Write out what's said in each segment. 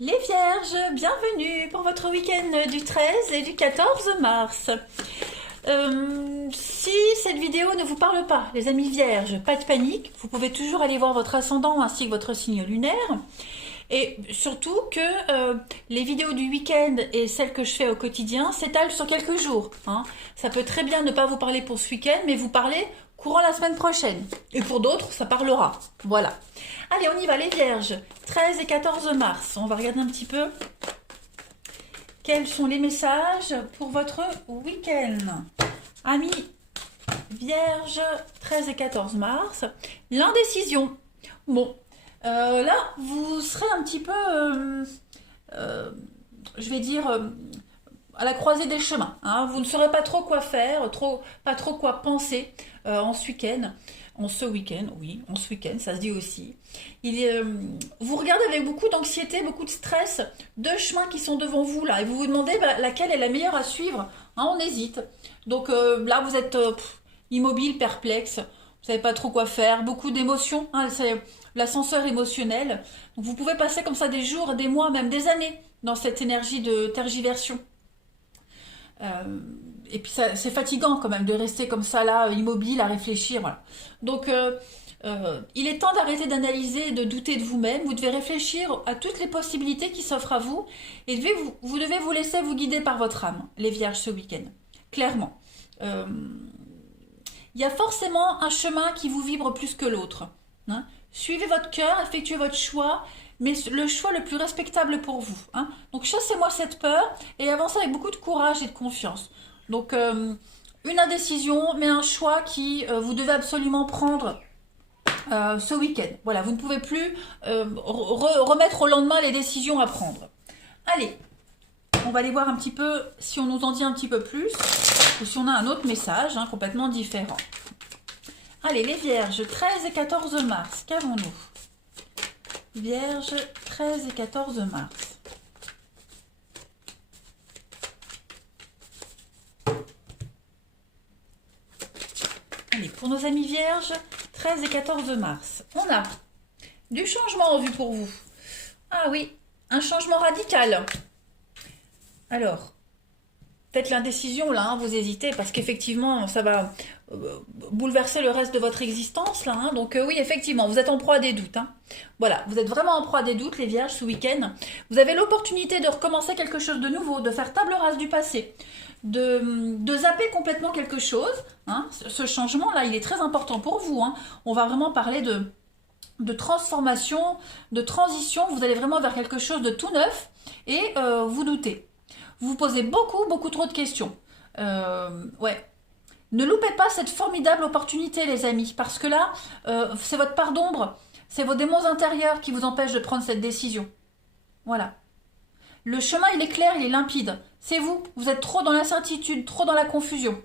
Les Vierges, bienvenue pour votre week-end du 13 et du 14 mars. Si cette vidéo ne vous parle pas, les amis Vierges, pas de panique, vous pouvez toujours aller voir votre ascendant ainsi que votre signe lunaire. Et surtout que les vidéos du week-end et celles que je fais au quotidien s'étalent sur quelques jours. Ça peut très bien ne pas vous parler pour ce week-end, mais vous parler courant la semaine prochaine. Et pour d'autres, ça parlera. Voilà. Allez, on y va les Vierges. 13 et 14 mars. On va regarder un petit peu quels sont les messages pour votre week-end. Amis Vierges, 13 et 14 mars. L'indécision. Bon, là, vous serez un petit peu, je vais dire, à la croisée des chemins. Vous ne saurez pas trop quoi faire, pas trop quoi penser en ce week-end. Oui, en ce week-end, ça se dit aussi. Vous regardez avec beaucoup d'anxiété, beaucoup de stress, deux chemins qui sont devant vous là, et vous vous demandez laquelle est la meilleure à suivre. On hésite. Donc là, vous êtes immobile, perplexe, vous savez pas trop quoi faire, beaucoup d'émotions. C'est l'ascenseur émotionnel. Donc vous pouvez passer comme ça des jours, des mois, même des années dans cette énergie de tergiversion. Et puis c'est fatigant quand même de rester comme ça là, immobile, à réfléchir. Voilà. Donc il est temps d'arrêter d'analyser et de douter de vous-même. Vous devez réfléchir à toutes les possibilités qui s'offrent à vous et vous devez vous laisser vous guider par votre âme, les Vierges, ce week-end. Clairement. Il y a forcément un chemin qui vous vibre plus que l'autre. Suivez votre cœur, effectuez votre choix, mais le choix le plus respectable pour vous. Donc chassez-moi cette peur et avancez avec beaucoup de courage et de confiance. Donc une indécision, mais un choix qui vous devez absolument prendre ce week-end. Voilà, vous ne pouvez plus remettre au lendemain les décisions à prendre. Allez, on va aller voir un petit peu si on nous en dit un petit peu plus ou si on a un autre message complètement différent. Allez, les Vierges, 13 et 14 mars, qu'avons-nous? Vierge, 13 et 14 mars. Allez, pour nos amis Vierges, 13 et 14 mars, on a du changement en vue pour vous. Ah oui, un changement radical. Alors, peut-être l'indécision là, vous hésitez parce qu'effectivement ça va bouleverser le reste de votre existence là. Donc oui, effectivement, vous êtes en proie à des doutes. Voilà, vous êtes vraiment en proie à des doutes les Vierges ce week-end. Vous avez l'opportunité de recommencer quelque chose de nouveau, de faire table rase du passé, de zapper complètement quelque chose. Ce changement là, il est très important pour vous. On va vraiment parler de transformation, de transition. Vous allez vraiment vers quelque chose de tout neuf et vous doutez. Vous vous posez beaucoup trop de questions. Ouais. Ne loupez pas cette formidable opportunité, les amis, parce que là, c'est votre part d'ombre, c'est vos démons intérieurs qui vous empêchent de prendre cette décision. Voilà. Le chemin, il est clair, il est limpide. C'est vous. Vous êtes trop dans l'incertitude, trop dans la confusion.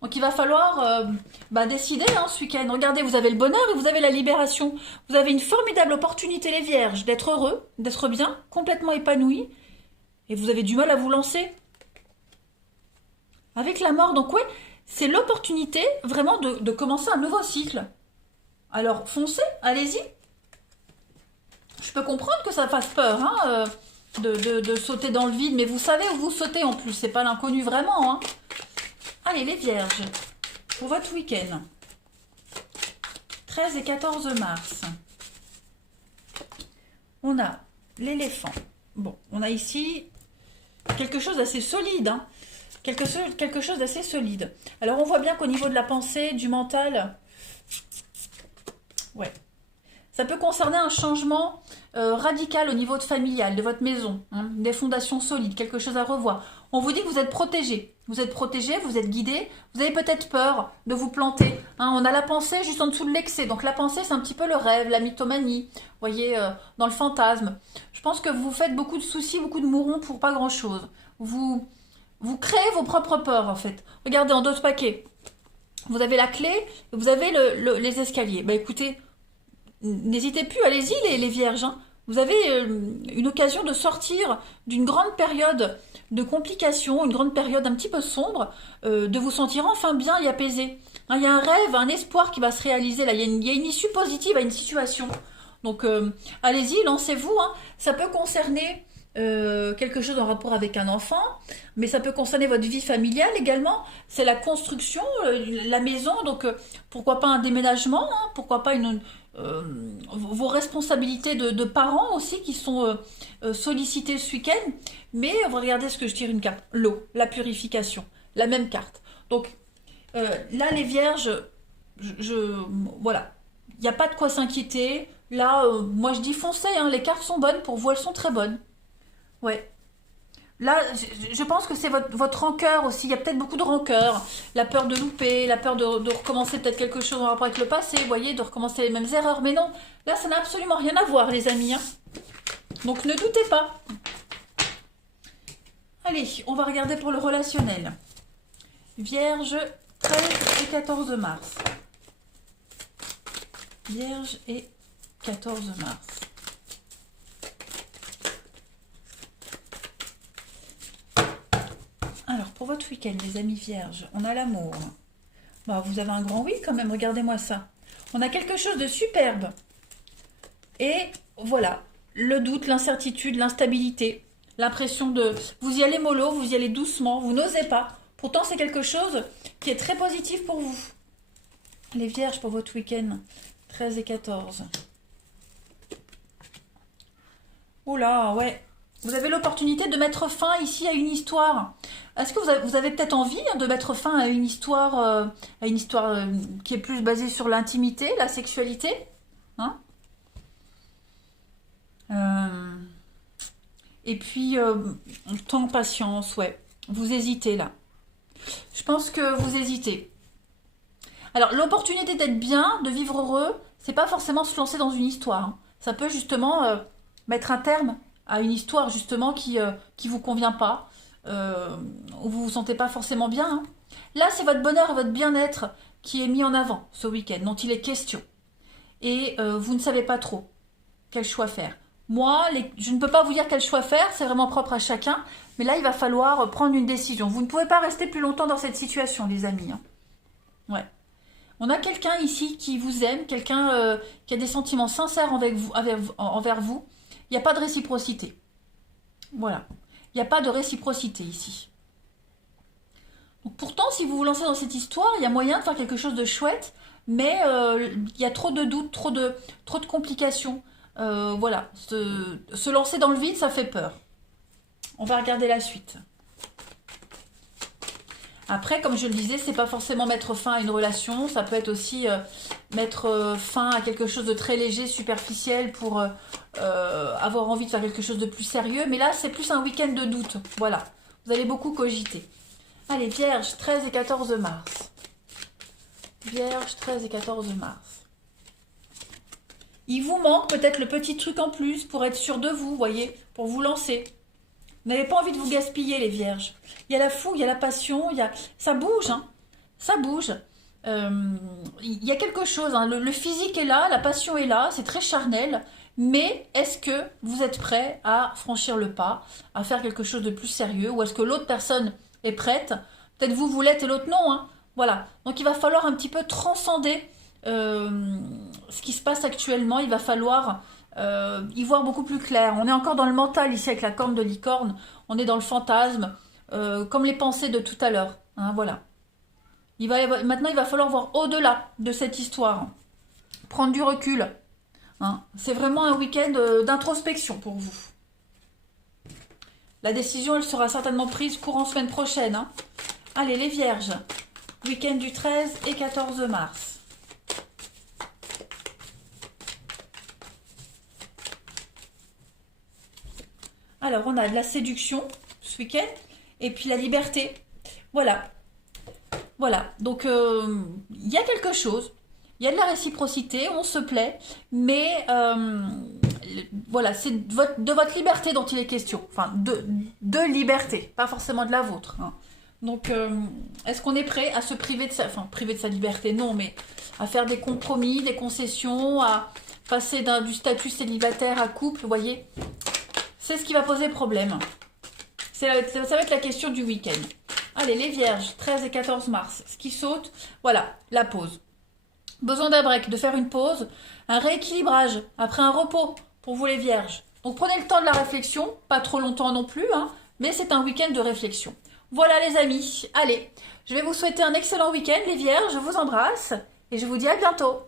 Donc il va falloir décider ce week-end. Regardez, vous avez le bonheur et vous avez la libération. Vous avez une formidable opportunité, les Vierges, d'être heureux, d'être bien, complètement épanoui. Et vous avez du mal à vous lancer avec la mort. Donc oui, c'est l'opportunité vraiment de commencer un nouveau cycle. Alors foncez, allez-y. Je peux comprendre que ça fasse peur de sauter dans le vide, mais vous savez où vous sautez en plus, c'est pas l'inconnu vraiment. Allez les Vierges, pour votre week-end, 13 et 14 mars, on a l'éléphant. Bon, on a ici quelque chose d'assez solide, quelque chose d'assez solide. Alors on voit bien qu'au niveau de la pensée, du mental, ouais, ça peut concerner un changement radical au niveau de familial, de votre maison, des fondations solides, quelque chose à revoir. On vous dit que vous êtes protégé, vous êtes guidé, vous avez peut-être peur de vous planter. On a la pensée juste en dessous de l'excès, donc la pensée c'est un petit peu le rêve, la mythomanie, vous voyez, dans le fantasme. Je pense que vous faites beaucoup de soucis, beaucoup de mourons pour pas grand-chose. Vous créez vos propres peurs en fait. Regardez, en 2 paquets, vous avez la clé, vous avez les escaliers. Écoutez, n'hésitez plus, allez-y les Vierges. Vous avez une occasion de sortir d'une grande période de complications, une grande période un petit peu sombre, de vous sentir enfin bien et apaisé. Il y a un rêve, un espoir qui va se réaliser là. Il y a une issue positive à une situation. Donc, allez-y, lancez-vous, hein. Ça peut concerner quelque chose en rapport avec un enfant, mais ça peut concerner votre vie familiale également. C'est la construction, la maison, donc pourquoi pas un déménagement, hein, pourquoi pas vos responsabilités de parents aussi qui sont sollicitées ce week-end. Mais regardez ce que je tire une carte, l'eau, la purification, la même carte. Donc là, les vierges, voilà, il n'y a pas de quoi s'inquiéter. Là, moi je dis foncez, hein, les cartes sont bonnes pour vous, elles sont très bonnes. Ouais. Là, je pense que c'est votre rancœur aussi. Il y a peut-être beaucoup de rancœur. La peur de louper, la peur de recommencer peut-être quelque chose en rapport avec le passé, vous voyez, de recommencer les mêmes erreurs. Mais non, là, ça n'a absolument rien à voir, les amis, hein. Donc, ne doutez pas. Allez, on va regarder pour le relationnel. Vierge, 13 et 14 mars. Vierge et 14 mars. Alors, pour votre week-end, les amis vierges, on a l'amour. Bah, vous avez un grand oui quand même, regardez-moi ça. On a quelque chose de superbe. Et voilà, le doute, l'incertitude, l'instabilité, l'impression de... Vous y allez mollo, vous y allez doucement, vous n'osez pas. Pourtant, c'est quelque chose qui est très positif pour vous. Les vierges, pour votre week-end, 13 et 14. Oula, ouais. Vous avez l'opportunité de mettre fin ici à une histoire. Est-ce que vous avez peut-être envie, hein, de mettre fin à une histoire, qui est plus basée sur l'intimité, la sexualité, hein? Et puis, temps, patience, ouais. Vous hésitez là. Je pense que vous hésitez. Alors, l'opportunité d'être bien, de vivre heureux, c'est pas forcément se lancer dans une histoire, hein. Ça peut justement mettre un terme à une histoire justement qui vous convient pas, où vous vous sentez pas forcément bien, hein. Là, c'est votre bonheur et votre bien-être qui est mis en avant ce week-end, dont il est question. Et vous ne savez pas trop quel choix faire. Moi, je ne peux pas vous dire quel choix faire, c'est vraiment propre à chacun, mais là, il va falloir prendre une décision. Vous ne pouvez pas rester plus longtemps dans cette situation, les amis, hein. Ouais. On a quelqu'un ici qui vous aime, quelqu'un qui a des sentiments sincères envers vous. Il n'y a pas de réciprocité. Voilà. Il n'y a pas de réciprocité ici. Donc, pourtant, si vous vous lancez dans cette histoire, il y a moyen de faire quelque chose de chouette, mais il y a trop de doutes, trop de complications. Voilà. Se lancer dans le vide, ça fait peur. On va regarder la suite. Après, comme je le disais, c'est pas forcément mettre fin à une relation, ça peut être aussi mettre fin à quelque chose de très léger, superficiel, pour avoir envie de faire quelque chose de plus sérieux. Mais là, c'est plus un week-end de doute. Voilà, vous allez beaucoup cogiter. Allez, Vierge, 13 et 14 mars. Vierge, 13 et 14 mars. Il vous manque peut-être le petit truc en plus pour être sûr de vous, voyez, pour vous lancer. Vous n'avez pas envie de vous gaspiller, les vierges. Il y a la fougue, il y a la passion, ça bouge, hein. Ça bouge. Il y a quelque chose, hein. Le physique est là, la passion est là, c'est très charnel. Mais est-ce que vous êtes prêt à franchir le pas, à faire quelque chose de plus sérieux? Ou est-ce que l'autre personne est prête? Peut-être vous l'êtes et l'autre non, hein. Voilà. Donc il va falloir un petit peu transcender ce qui se passe actuellement. Il va falloir... y voir beaucoup plus clair. On est encore dans le mental ici avec la corne de licorne. On est dans le fantasme, comme les pensées de tout à l'heure, hein, voilà. Maintenant, il va falloir voir au-delà de cette histoire. Prendre du recul, hein. C'est vraiment un week-end d'introspection pour vous. La décision, elle sera certainement prise courant semaine prochaine, hein. Allez, les vierges. Week-end du 13 et 14 mars. Alors, on a de la séduction ce week-end et puis la liberté. Voilà. Voilà. Donc, il y a quelque chose. Il y a de la réciprocité, on se plaît. Mais, voilà, c'est de votre liberté dont il est question. Enfin, de liberté, pas forcément de la vôtre, hein. Donc, est-ce qu'on est prêt à se priver de sa... Enfin, priver de sa liberté, non, mais à faire des compromis, des concessions, à passer du statut célibataire à couple, vous voyez ? C'est ce qui va poser problème. Ça va être la question du week-end. Allez, les vierges, 13 et 14 mars. Ce qui saute, voilà, la pause. Besoin d'un break, de faire une pause, un rééquilibrage, après un repos pour vous les vierges. Donc prenez le temps de la réflexion, pas trop longtemps non plus, hein, mais c'est un week-end de réflexion. Voilà les amis, allez, je vais vous souhaiter un excellent week-end les vierges, je vous embrasse et je vous dis à bientôt.